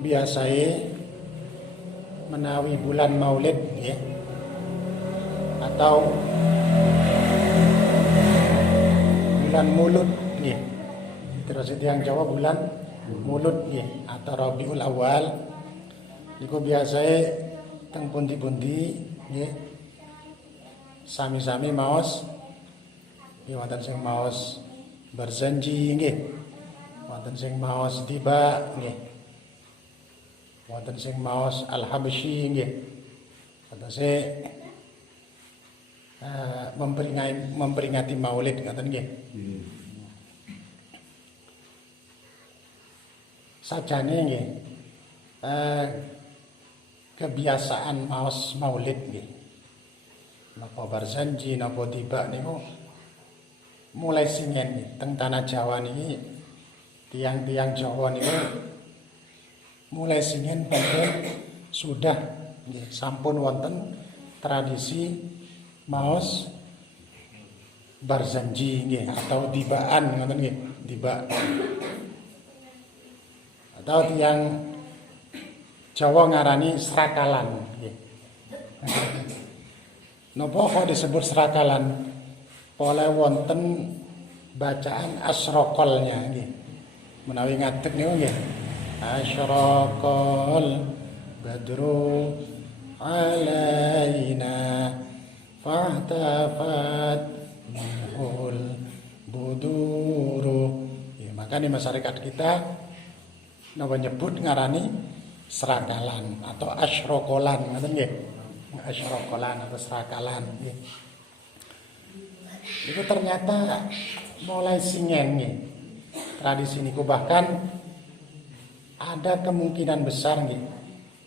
biasanya menawi bulan Maulid ya, atau bulan Mulud ya. Terus yang Jawa bulan Mulud ya, atau Rabiul Awal. Niku biasanya teng pundi-pundi ya, sami-sami maos ya, wonten sing maos berjanji nggih, wonten sing maos tiba nggih, wonten sing maos Al-Habsyi nggih, wonten sing memperingati Maulid ngoten nggih. Sajane nggih kebiasaan maos Maulid nggih, napa berjanji napa tiba niku mulai singen nggih teng tanah Jawa niki, tiang-tiang Jawa niku mulai singen pun sudah nggih sampun wonten tradisi maos berjanji nggih atau tibaan ngoten nggih, tiba. Atau tiang Jawa ngarani serakalan nggih. Napa kok disebut serakalan? Oleh wonten bacaan asrokolnya nggih. Menawi ngadeg niku nggih. Asyraqal badru alaina fahtafat minhul buduru. Ya, makanya masyarakat kita napa nyebut ngarani serakalan atau asrokolan ngoten nggih. Asrokolan atau serakalan nggih. Itu ternyata mulai singen nggih. Tradisi niku bahkan ada kemungkinan besar nggih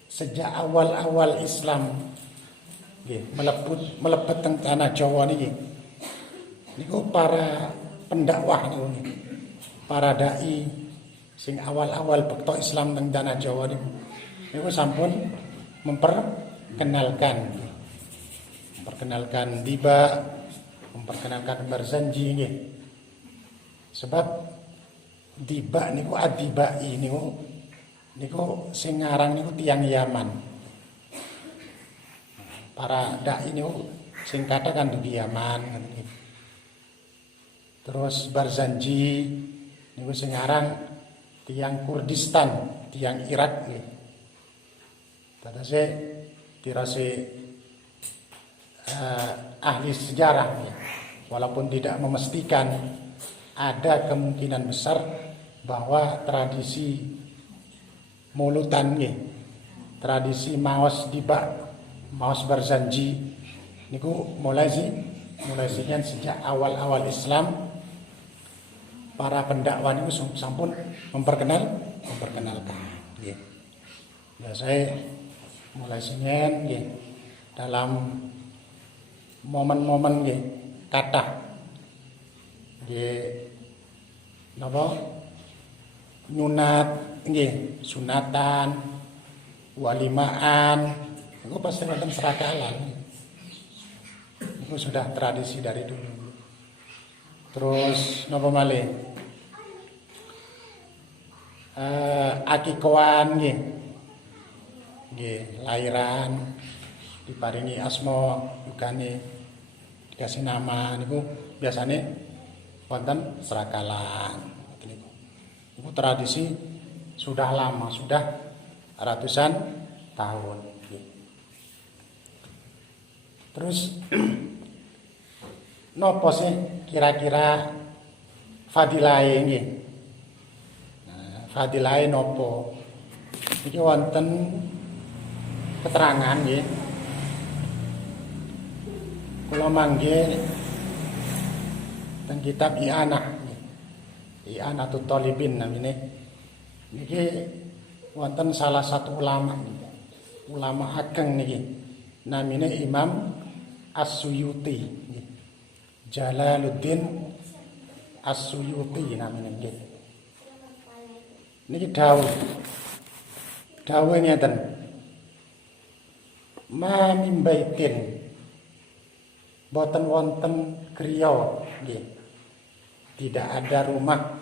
sejak awal-awal Islam nggih melebet teng tanah Jawa niki. Niku para pendakwah niku nggih. Para dai sing awal-awal bekto Islam teng tanah Jawa niku sampun memperkenalkan tiba, memperkenalkan berjanji nggih. Sebab tiba niku adibai niku sing ngarang niku tiyang Yaman. Para dai niku sing katakan di Yaman gitu. Terus berjanji niku sing ngarang tiyang Kurdistan, tiyang Irak nggih. Tadase dirase ahli sejarah ya. Walaupun tidak memastikan, ada kemungkinan besar bahwa tradisi mulutan nggih, tradisi maos tiba, maos berjanji niku mulai singen sejak awal-awal Islam. Para pendakwa niku sampun memperkenalkan nggih. Biasanya mulai singen nggih dalam momen-momen nggih kathah nggih napa nyunat nggih, sunatan, walimaan niku pasti wonten serakalan. Niku sudah tradisi dari dulu. Terus napa malih? Akikoan nggih. Nggih, lairan diparingi asma yukane dikasih nama niku biasane wonten serakalan niku. Niku tradisi sudah lama, sudah ratusan tahun nggih. Terus nopo sih kira-kira fadilahe nggih? Fadilahe nopo? Iki wonten keterangan nggih. Kula mangke teng kitab I'anah nggih. I'anatul Thalibin namine. Niki wonten salah satu ulama ageng niki. Namine Imam As-Suyuti nggih. Jalaluddin As-Suyuti namine nggih. Niki dawuh ngeten. Ma min baitin boten wonten griya nggih. Tidak ada rumah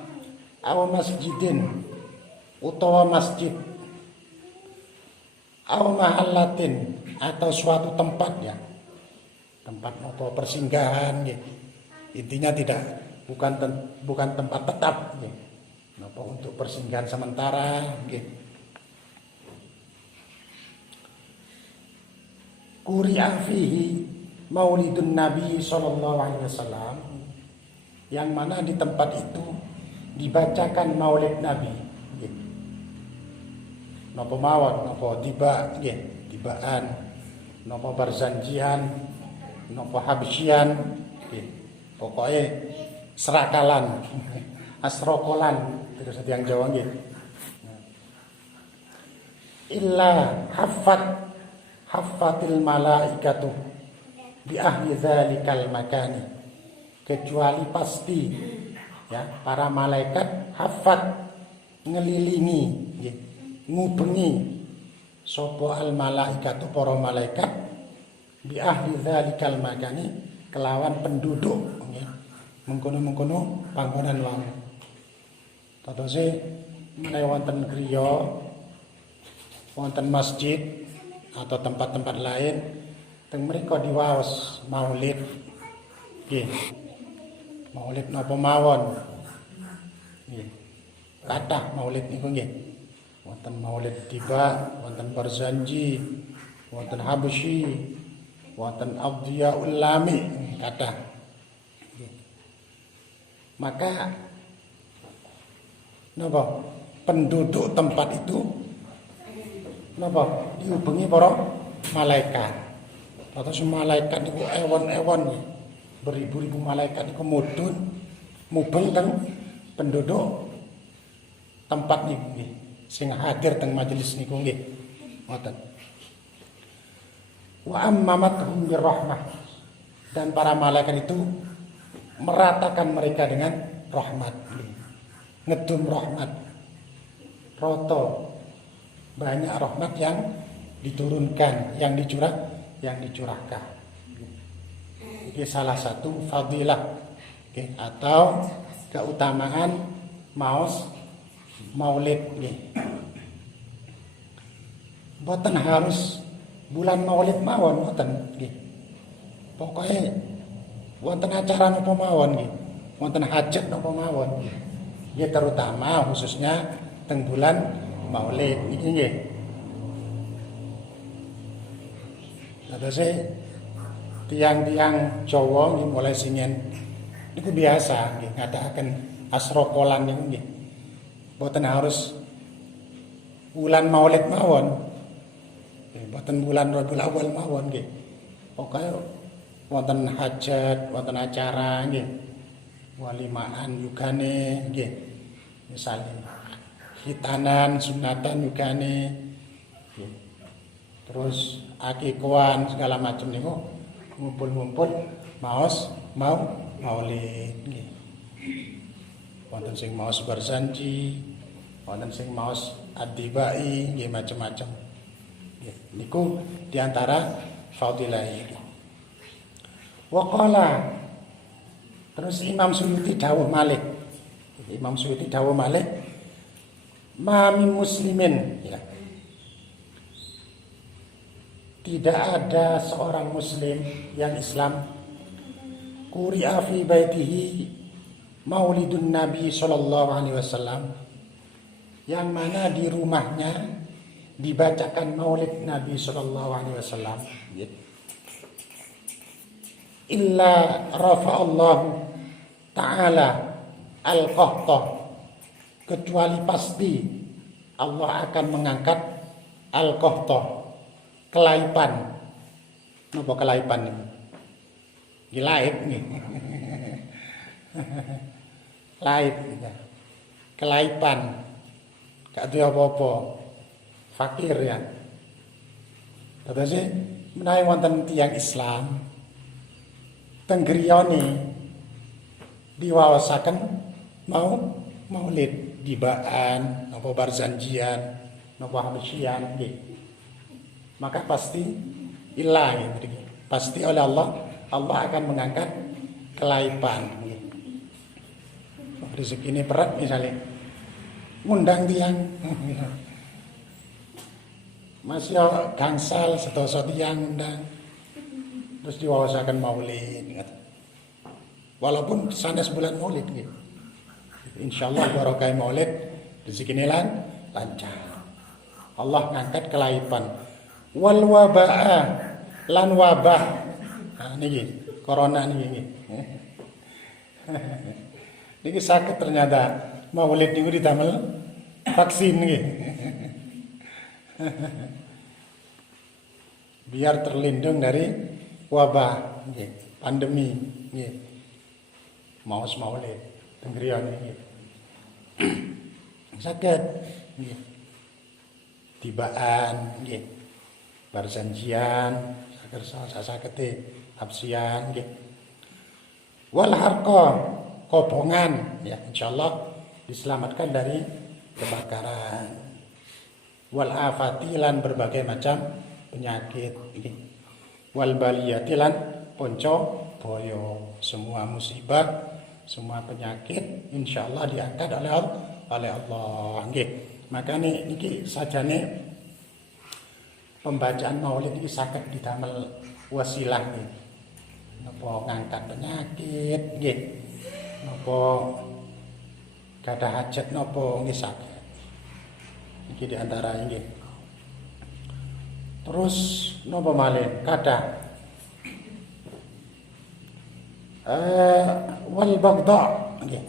aw masjidin utawa masjid au mahallatin atau suatu tempat ya, tempat apa persinggahan ya. Intinya bukan tempat tetap ya. Apa untuk persinggahan sementara ya. Quri'a fihi maulidun Nabi sallallahu alaihi wasallam, yang mana di tempat itu dibacakan maulid Nabi. Napa mawon, napa tiba, tibaan, napa berzanjian, napa habsyian, pokoknya serakalan, asrokolan, terus yang Jawa nggih. Illa haffatil malaikatu bi ahli dzalikal makani, kecuali pasti ya para malaikat hafat ngelilingi ngubengi sapa al malaikatu para malaikat bi ahli dzalikal makani kelawan penduduk ya mengkono-mengkono panggonan wau. Tadose menawi wonten griya, wonten masjid atau tempat-tempat lain teng mriku diwaos maulid nggih. Maulid napa mawon nggih. Kathah maulid niku nggih. Wonten maulid tiba, wonten berzanji, wonten habsyi, wonten adhiyaul lami, kathah. Maka napa penduduk tempat itu napa dihubungi para malaikat. Terus malaikat niku ewon-ewon beribu-ribu malaikat niku mudhun mubeng teng penduduk tempat niku nggih sing hadir teng majelis niku nggih. Ngoten. Wa ammamathum birrahmah, dan para malaikat itu meratakan mereka dengan rahmat. Ngedum rahmat. Roto banyak rahmat yang diturunkan, yang dicurahkan. Ini salah satu fadilah atau keutamaan maulid. Boten harus bulan maulid mawon boten nggih. Pokoke wonten acara napa mawon nggih. Wonten hajat napa mawon nggih. Ya terutama khususnya teng bulan maulid niki nggih. Terus tiang-tiang Jawa nggih mulai singen niku biasa nggih ngadakaken asrokolan niku nggih. Boten harus bulan maulid mawon. Boten bulan Rabiul Awal mawon nggih. Pokoke wonten hajat, wonten acara nggih. Walimaan yugane nggih. Misalnya khitanan, sunatan yugane. Terus akikahan segala macam niku ngumpul-ngumpul maulid nggih. Wonten sing maos berzanji, wonten sing maos adibai nggih macam-macam. Niku diantara fadilah iki. Waqala, terus Imam Suyuti dawuh malih. Imam Suyuti dawuh malih, ma min muslimin ya. Tidak ada seorang muslim yang Islam quri'a fi baitihi maulidun Nabi sallallahu alaihi wasallam, yang mana di rumahnya dibacakan maulid Nabi sallallahu alaihi wasallam, illa rafa'allahu ta'ala al-qahtah, kecuali pasti Allah akan mengangkat al-qahtah, kelaipan. Napa kelaipan niku? Gilaib nih. Laib ya. Kelaipan. Gak duwe apa-apa. Fakir ya. Terus menawi wonten tiyang Islam teng griyane diwaosaken maulid dibaan napa barzanjian napa habsyian nggih. Maka pasti ilahi pasti oleh Allah akan mengangkat kelaipan. Rezeki ini berat misalnya ngundang tiang masih gangsal sedasa tiyang undang terus diwaosaken maulid. Walaupun sanes bulan maulid nggih. Insyaallah barokah maulid rezekine lancar. Allah ngangkat kelaipan. Wal wabaa lan wabah. Nah niki corona niki. Niki sakit ternyata maulid niku didamel vaksin nggih. Biar terlindung dari wabah nggih, pandemi nggih. Maos maulid teng griya niki. Saged nggih. Tibaan nggih. Bar janjian saged sagete absian nggih. Wal harqa kobongan ya insyaallah diselamatkan dari kebakaran. Wal afati lan berbagai macam penyakit nggih. Wal baliyati lan ponco boyo, semua musibah, semua penyakit insyaallah diangkat oleh Allah nggih. Makane niki sajane pembacaan maulid iki saged didamel wasilah nggih. Napa ngangkat penyakit nggih. Napa gadah hajat napa nggih saged. Iki di antara nggih. Terus napa malih kadah wal baghdha nggih.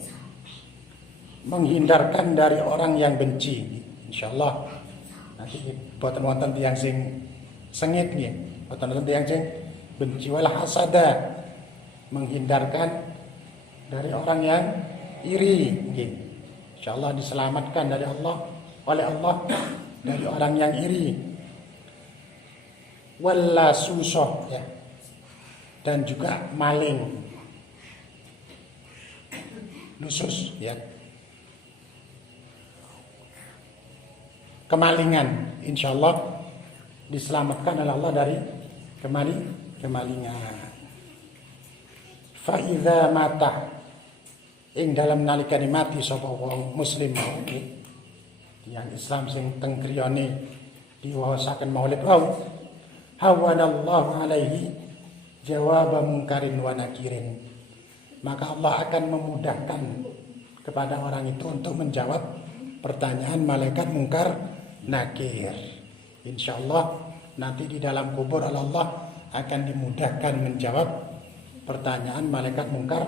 Menghindarkan dari orang yang benci. Insyaallah nanti boten wonten tiyang sing sengit nggih, boten wonten tiyang sing benci. Wal hasada, menghindarkan dari orang yang iri nggih. Insyaallah diselamatkan dari Allah oleh Allah dari orang yang iri. Wala susah ya. Dan juga maling. Lusus ya. Kemalingan insyaallah diselamatkan oleh Allah dari kemalingan. Fa iza mata ing dalam nalikane mati sapa wong muslim yang Islam sing teng griyane diwaosaken maulid wau hawanallahu alaihi jawab mungkarin wa nakirin, maka Allah akan memudahkan kepada orang itu untuk menjawab pertanyaan malaikat mungkar nakir. Insyaallah nanti di dalam kubur Allah akan dimudahkan menjawab pertanyaan malaikat mungkar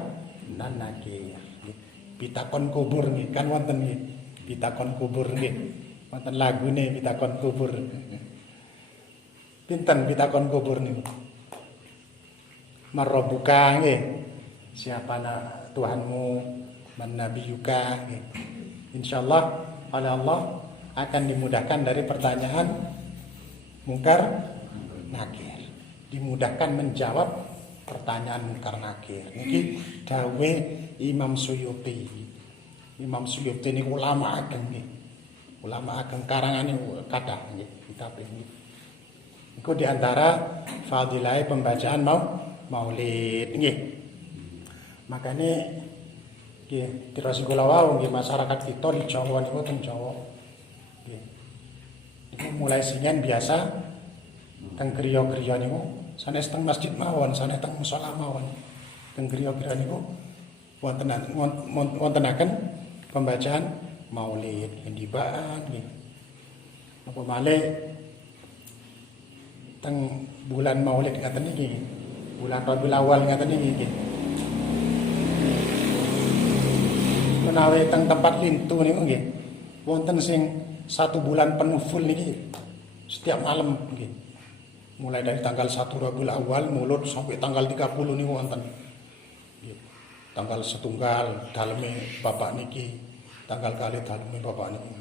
dan nakir. Pitakon kubur nggih kan wonten nggih. Pitakon kubur nggih. Wonten lagune pitakon kubur. Pinten pitakon kubur niku? Marabbuka nggih. Siapa Tuhanmu? Man nabiyuka nggih. Insyaallah oleh Allah akan dimudahkan dari pertanyaan mungkar nakir. Dimudahkan menjawab pertanyaan mungkar nakir. Niki dawuh Imam Suyuti. Imam Suyuti niku ulama ageng nggih. Ulama ageng karangane kathah nggih kitab ini. Iku di antara fadilah pembacaan maulid nggih. Makane nggih terus kula wau nggih masyarakat kita di Jawa niku teng Jawa. Nggih. Niku mulai singen biasa teng griya-griya niku sanes teng masjid mawon, sanes teng musala mawon. Teng griya-griya niku wontenaken pembacaan maulid hendibaan nggih. Apa malih teng bulan maulid ngaten niki. Bulan Rabiul Awal ngaten niki nggih. Menawi teng tempat lintu niku nggih. Wonten sing 1 bulan penuh full niki. Setiap malam nggih. Mulai dari tanggal 1 Rabiul Awal mulut sampai tanggal 30 niku wonten. Nggih. Tanggal setunggal daleme bapak niki, tanggal kali daleme bapak niki.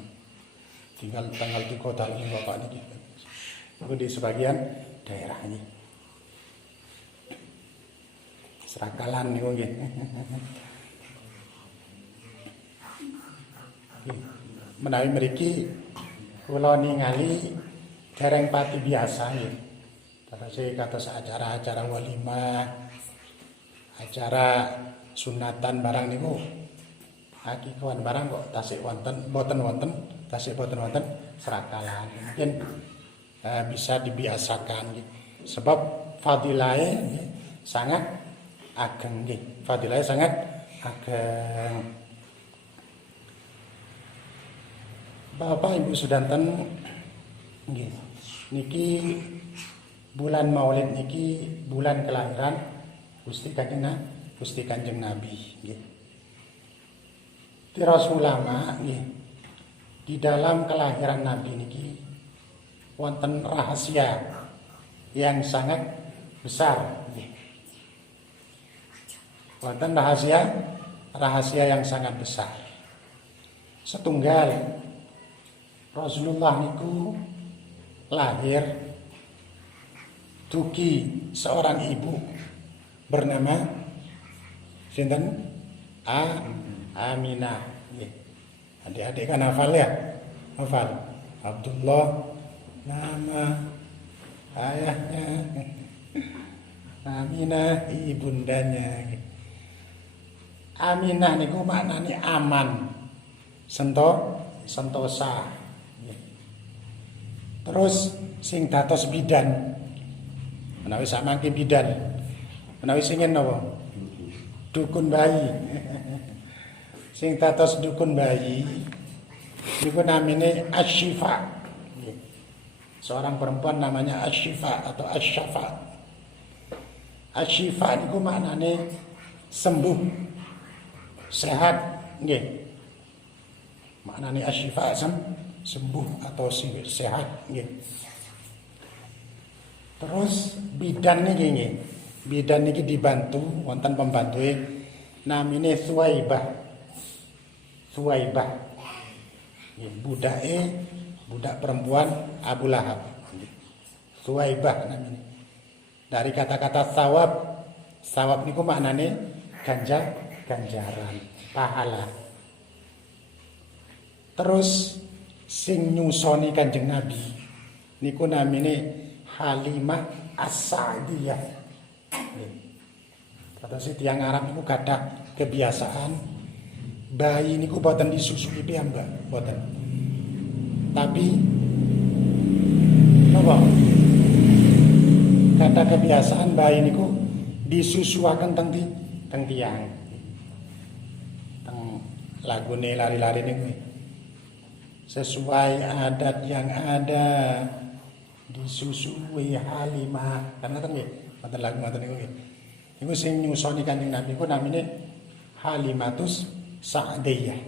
Tinggal tanggal 3 daleme bapak niki. Itu di sebagian daerah ini. Serakalan niku nggih. Menawi mriki kula ningali dereng pati biasa nggih. Terus kados acara-acara walimah, acara sunatan barang niku akikawan barang kok tasik wonten boten wonten, tasik boten wonten serakalan. Mungkin bisa dibiasakan gitu. Sebab fadilahnya sangat ageng gitu. Fadilahnya sangat ageng. Bapak Ibu sedanten nggih. Niki bulan Maulid niki bulan kelahiran Gusti Kanjeng Nabi nggih. Tiros ulama nggih. Di dalam kelahiran Nabi niki wonten rahasia yang sangat besar nggih. Wonten rahasia yang sangat besar. Setunggal Rasulullah niku lahir dugi seorang ibu bernama sinten? Aminah. Adik-adik kan hafal ya? Hafal. Abdullah nama ayahnya, Aminah ibundanya. Aminah niku maknane aman, sentosa. Terus sing dados bidan, menawi samangke bidan, menawi singen napa? Dukun bayi. Sing dados dukun bayi niku namine Asyifa. Seorang perempuan namanya Asyifa atau Asyafa. Asyifa niku maknane sembuh, sehat nggih. Maknane Asyifa sembuh atau sehat nggih. Terus bidan niki nggih. Bidan niki dibantu wonten pembantué namine Suwaibah. Budak perempuan Abu Lahab. Suwaibah namanya. Dari kata-kata sawab. Sawab niku maknane ganjaran, pahala. Terus sing nyusoni Kanjeng Nabi niku namine Halimah As-Sa'diyah. Kata si tiang Arab niku gadah kebiasaan bayi niku boten disusui piyambak, boten. Tapi napa? Kata kebiasaan bayi niku disusuaken teng tiang. Teng lagune lari-lari niku. Sesuai adat yang ada disusui Halimah. Kan ngoten nggih, wonten lagu ngoten niku nggih. Niku sing nyusoni Kanjeng Nabi ku namine Halimatus Sa'diyah.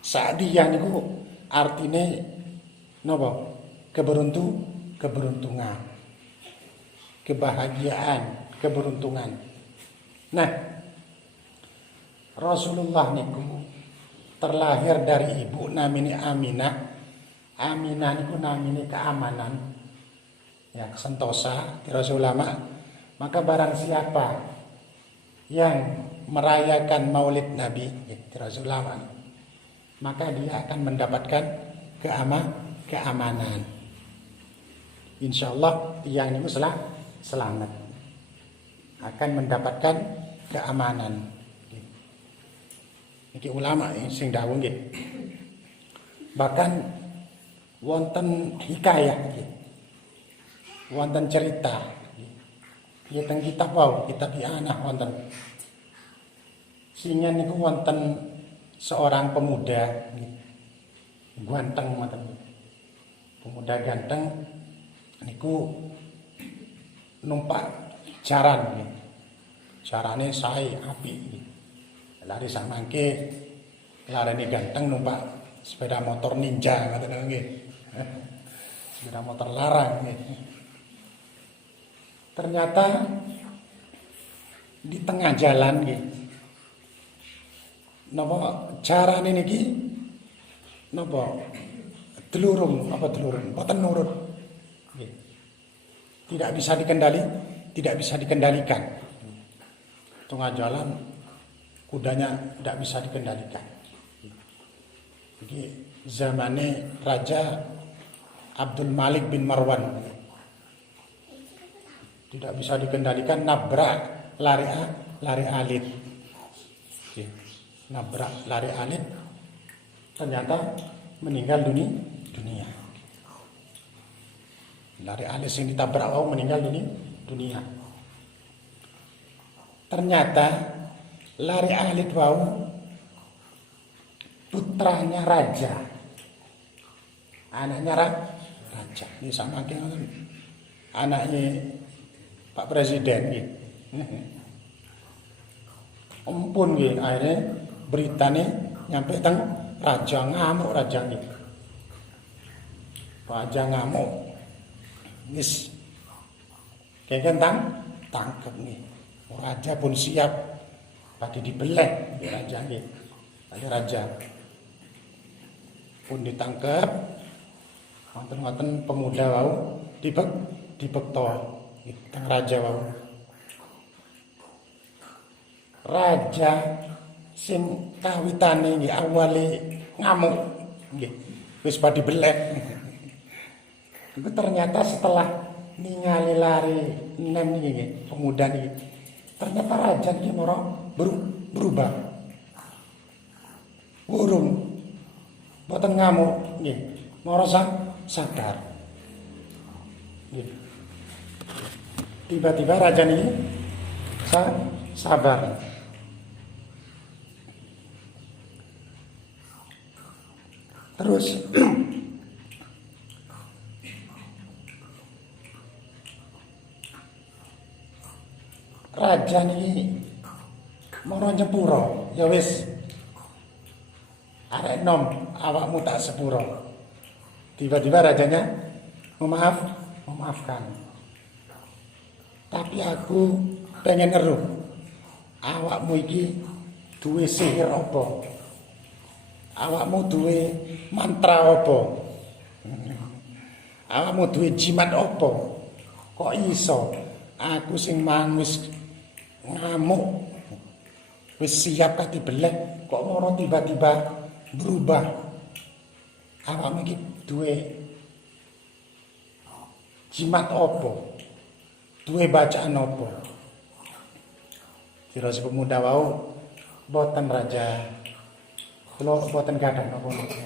Sa'diyah niku artine napa? Keberuntungan. Kebahagiaan, keberuntungan. Nah, Rasulullah niku terlahir dari ibu namine Aminah. Aminah niku namine keamanan. Ya, sentosa, terus ulama. Maka barang siapa yang merayakan Maulid Nabi, terus ulama, maka dia akan mendapatkan keamanan. Insyaallah tiang niku selamat. Akan mendapatkan keamanan. Iki ulama sing dawuh nggih. Bahkan wonten hikayah nggih. Wonten cerita. Ya teng kitab wau, kitab I'anah wonten. Singen niku wonten seorang pemuda nggih. Ganteng wonten. Pemuda ganteng niku numpak jaran nggih. Jarane sae apik nggih. Lari samangke larane ganteng numpak sepeda motor ninja ngoten nggih. Sepeda motor larang nggih. Ternyata di tengah jalan nggih. Napa carane niki napa delurung boten nurut. Nggih. Tidak bisa dikendalikan. Tengah jalan kudanya tidak bisa dikendalikan. Jadi zamane Raja Abdul Malik bin Marwan tidak bisa dikendalikan, nabrak lari alit. Nabrak lari alit, ternyata meninggal dunia. Lari alis yang ditabrak wau meninggal dunia. Ternyata lari alit wau putranya raja. Anaknya raja. Ini sama kayak anaknya Pak Presiden gitu. Ampun gitu. Akhirnya beritanya nyampe teng raja, ngamuk raja gitu. Raja ngamuk. Wis kayak tangkep nih. Raja pun siap tadi dibelek di raja nih. Tadi raja pun ditangkap. Wonten pemuda wau dibekto teng raja wau. Raja sing kawitane nggih awale ngamuk nggih wis padha dibelek. Itu ternyata setelah ningali lari nem ini pemuda ini, ternyata raja ini berubah. Urung, boten ngamuk, moro sadar. Tiba-tiba raja ini sabar. Terus raja ini moro nyepuro, ya wis. Arek nom awakmu tak sepuro. Tiba-tiba rajanya memaafkan. Tapi aku pengen ngeruh. Awakmu iki duwe sihir apa? Awakmu duwe mantra apa? Awakmu duwe jimat apa? Kok iso aku sing mangus ngamuk wis siap kati belek kok moro tiba-tiba berubah. Awakmu iki duwe jimat apa? Duwe bacaan apa? Kira si pemuda wau boten raja. Kula boten gadah napa-napa.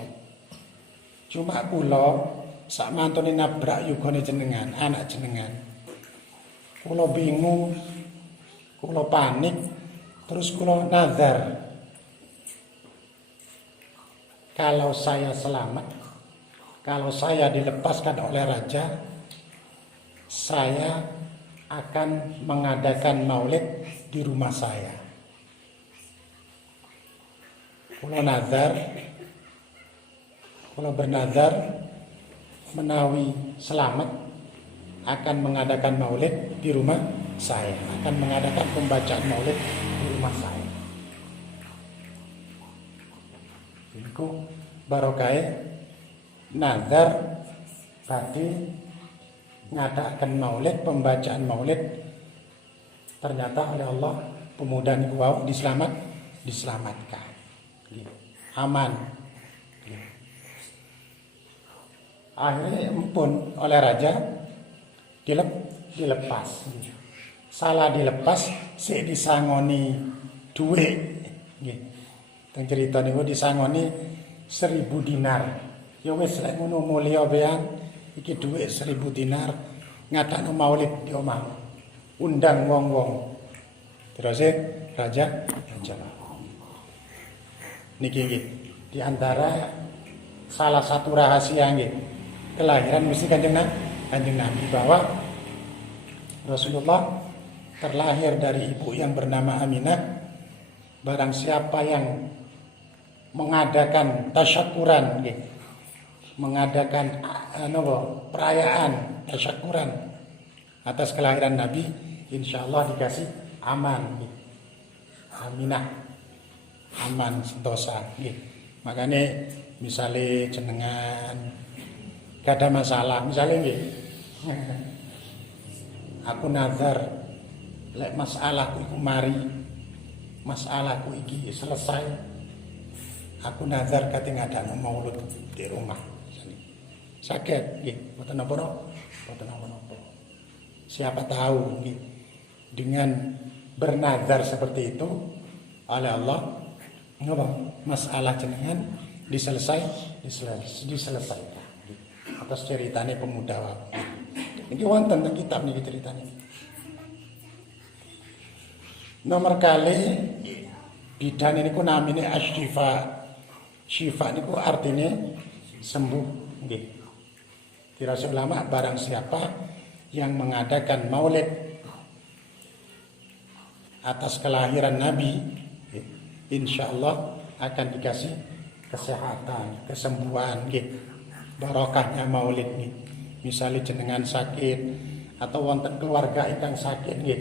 Cuma kula sak mantune nabrak yugane jenengan, anak jenengan. Kula bingung, kula panik, terus kula nazar. Kalau saya selamat, kalau saya dilepaskan oleh raja, saya akan mengadakan maulid di rumah saya. Kula nazar, kula bernazar menawi selamat akan mengadakan maulid di rumah saya, akan mengadakan pembacaan maulid di rumah saya. Iku barokai nazar tadi ngadakan maulid, pembacaan maulid. Ternyata oleh Allah pemuda niku wau diselamatkan. Aman. Akhirnya empun oleh raja dilepas. Salah dilepas sik disangoni duit nggih. Teng cerita niku disangoni 1000 dinar. Ya wis lek ngono mulya bean iki duit 1000 dinar ngadakno maulid di omah. Undang wong-wong. Terus raja niki nggih di antara salah satu rahasia nggih kelahiran mesti Kanjeng Nabi bahwa Rasulullah terlahir dari ibu yang bernama Aminah. Barang siapa yang mengadakan tasyakuran nggih, mengadakan perayaan tasyakuran atas kelahiran Nabi, insyaallah dikasih aman nggih. Aminah aman sentosa nggih. Makane misale jenengan gak ada masalah, misale nggih. Aku nazar lek masalahku iku mari, masalahku iki selesai. Aku nazar kate ngadakno maulud di rumah. Sakit nggih, mboten napa-napa. Siapa tahu nggih dengan bernazar seperti itu oleh Allah masalah jenengan diselesaikan atas ceritanya pemuda. Iki wonten teng kitab niki ceritanya. Nomor kali bidan niku namine asyifa. Syifa niku artinya sembuh nggih. Dirasa ulama barang siapa yang mengadakan maulid atas kelahiran Nabi, insyaallah akan dikasih kesehatan, kesembuhan nggih. Barokahnya maulid nggih. Misalnya jenengan sakit atau wonten keluarga ingkang sakit nggih.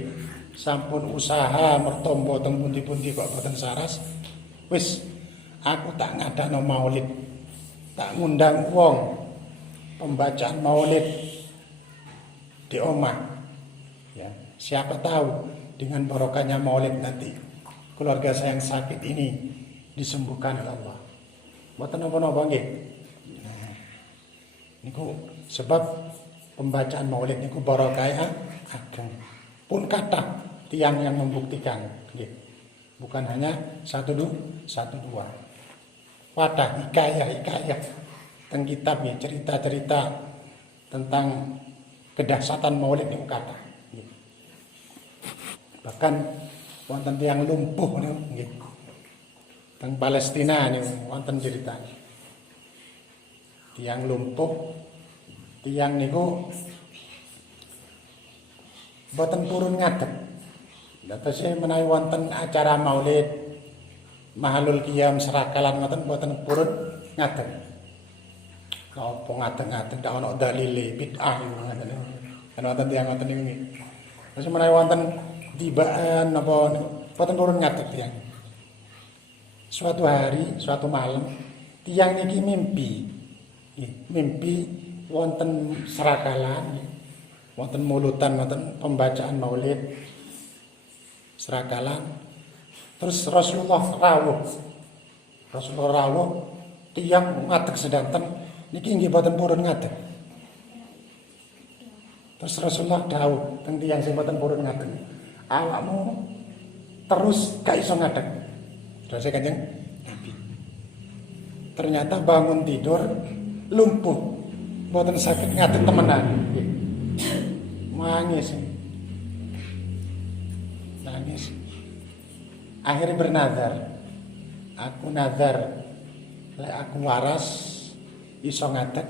Sampun usaha mertombo teng pundi-pundi kok boten saras. Wis aku tak ngadakno maulid. Tak ngundang wong pembacaan maulid di omah. Ya, siapa tahu dengan barokahnya maulid nanti keluarga saya yang sakit ini disembuhkan oleh Allah. Mboten napa-napa nggih. Nah, niku sebab pembacaan maulid niku barokah ageng. Pun kata tiang yang membuktikan nggih. Bukan hanya satu dua. Wadah hikayah teng kitab nggih, cerita-cerita tentang kedahsyatan maulid niku kata nggih. Bahkan wonten tiyang lumpuh niku nggih. Teng Palestina niku wonten ceritanya. Tiyang lumpuh, tiyang niku boten purun ngadeg. Dados menawi wonten acara maulid, mahalul qiyam serakalan ngoten boten purun ngadeg. Napa ngadeg-ngadeg ndak ana dalile bid'ah ngoten niku. Kan wonten tiyang ngoten niku nggih. Terus menawi wonten tibaan napa boten purun ngadeg tiyang. Suatu hari, suatu malam, tiyang niki mimpi wonten serakalan, wonten mulutan, wonten pembacaan maulid, serakalan. Terus Rasulullah rawuh, tiyang ngadeg sedanten niki nggih boten purun ngadeg. Terus Rasulullah dawuh teng tiyang sing boten purun ngadeg, awakmu terus gak iso ngadeg. Terus Kanjeng Nabi. Ternyata bangun tidur lumpuh, boten sakit ngadeg temenan. Nangis. Akhirnya bernazar. Aku nazar lek aku waras iso ngadeg.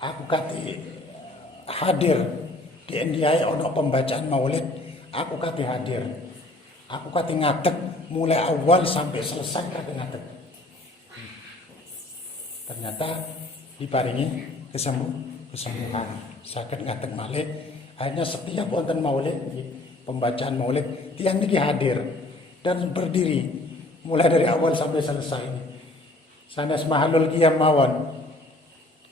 Aku kate hadir di Indiae ono pembacaan maulid, aku kate hadir. Aku kate ngadeg mulai awal sampai selesai kate ngadeg. Ternyata diparingi kesembuhan, sakit ngadeg malih. Akhirnya setiap wonten maulid, pembacaan maulid, tiyang niki hadir dan berdiri mulai dari awal sampai selesai ini. Sanes mahalul qiyam mawon.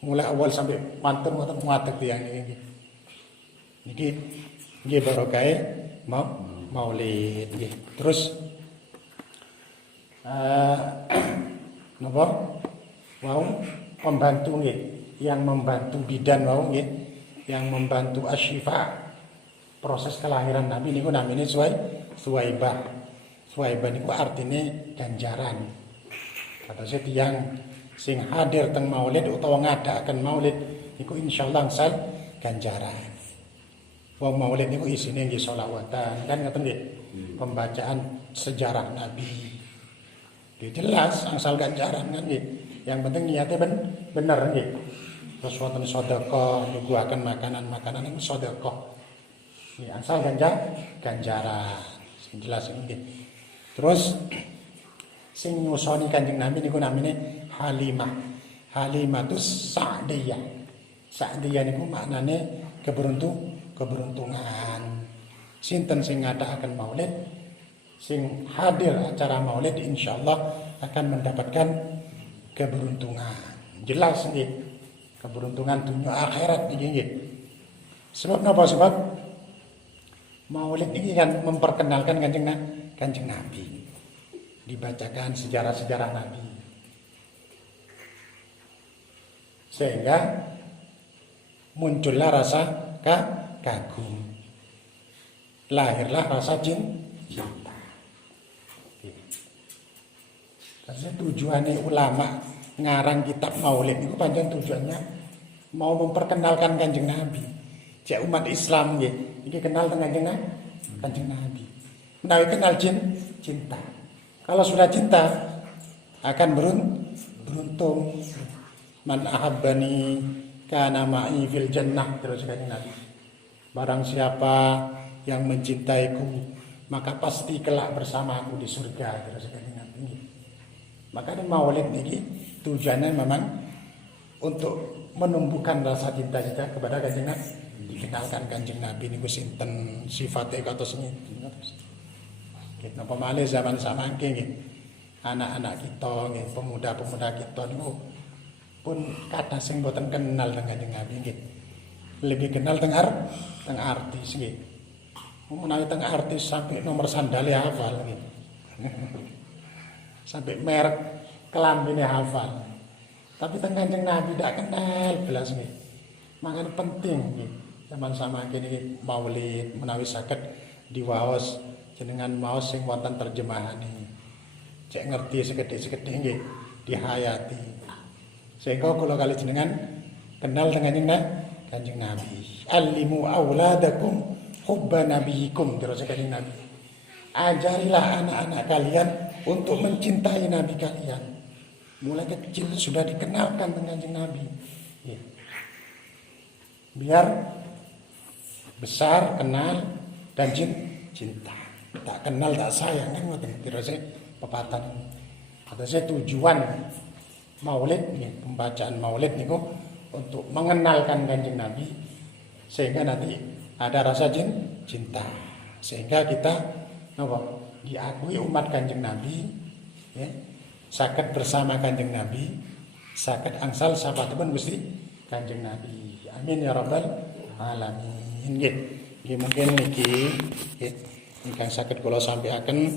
Mulai awal sampai mantep wonten ngadeg tiyang niki. Niki nggih barokahe maulid nggih. Terus napa? Wau pembantu nggih, yang membantu bidan wau nggih, yang membantu asyifa proses kelahiran Nabi niku namine Suwaibah. Suwaibah niku artine ganjaran. Katose tiyang sing hadir teng maulid utawa ngadakaken maulid niku insyaallah angsal ganjaran. Wong maulid niku isine nggih sholawatan kan ngoten nggih. Pembacaan sejarah Nabi. Nggih jelas angsal ganjaran kan nggih. Yang penting niatnya bener nggih. Terus wonten sedekah nyuguhaken makanan-makanan niku sedekah. Nggih angsal ganjaran. Sing jelas nggih. Terus sing nyusoni Kanjeng Nabi niku namine Halimah. Halimatus Sa'diyah. Sa'diyah niku maknane keberuntungan. Sinten sing ngadakaken maulid, sing hadir acara maulid insyaallah akan mendapatkan keberuntungan. Jelas nggih. Keberuntungan dunia akhirat nggih. Sebab napa? Sebab maulid ini kan memperkenalkan Kanjeng Nabi. Dibacakan sejarah-sejarah Nabi. Sehingga muncullah rasa kagum. Lahirlah rasa cinta. Karena tujuannya ulama ngarang kitab maulid itu panjang tujuannya mau memperkenalkan Kanjeng Nabi. Cek umat Islam nggih, iki kenal dengan Kanjeng Nabi. Menawi kenal cinta. Kalau sudah cinta akan beruntung. Man ahabbani kana ma'i fil jannah, terus Kanjeng Nabi. Barang siapa yang mencintaiku, maka pasti kelak bersama aku di surga, terus Kanjeng Nabi. Maka di maulid ini tujuannya memang untuk menumbuhkan rasa cinta kita kepada Kanjeng Nabi, dikenalkan Kanjeng Nabi niku sinten, sifate kados ngeten. Nggih napa malih zaman samangke nggih. Anak-anak kita nggih, pemuda-pemuda kita niku pun kathah sing boten kenal dengan Kanjeng Nabi nggih. Lebih kenal teng artis nggih. Menawi teng artis sampai nomor sandale hafal nggih. Sampai merek kelambine hafal. Tapi teng Kanjeng Nabi tidak kenal belas nggih. Makanya penting nggih. Zaman samangke niki maulid menawi saged diwaos jenengan maos sing wonten terjemahane. Cek ngerti sekedhik-sekedhik nggih dihayati. Sehingga kula kali jenengan kenal dengan Kanjeng Nabi. Alimu auladakum hubba nabiyikum, terus Kanjeng Nabi. Ajarilah anak-anak kalian untuk mencintai Nabi kalian. Mulai kecil sudah dikenalkan dengan Kanjeng Nabi. Ya. Biar besar kenal dan cinta. Tak kenal tak sayang kan ngoten terus pepatah. Atau saya tujuan maulid nih, pembacaan maulid niku untuk mengenalkan Kanjeng Nabi sehingga nanti ada rasa cinta. Sehingga kita diakui umat Kanjeng Nabi ya. Saged bersama Kanjeng Nabi, saged angsal sahabatipun Gusti Kanjeng Nabi. Amin ya rabbal alamin. Nggih. Nggih mungkin niki nggih ingkang saged kula sampaikan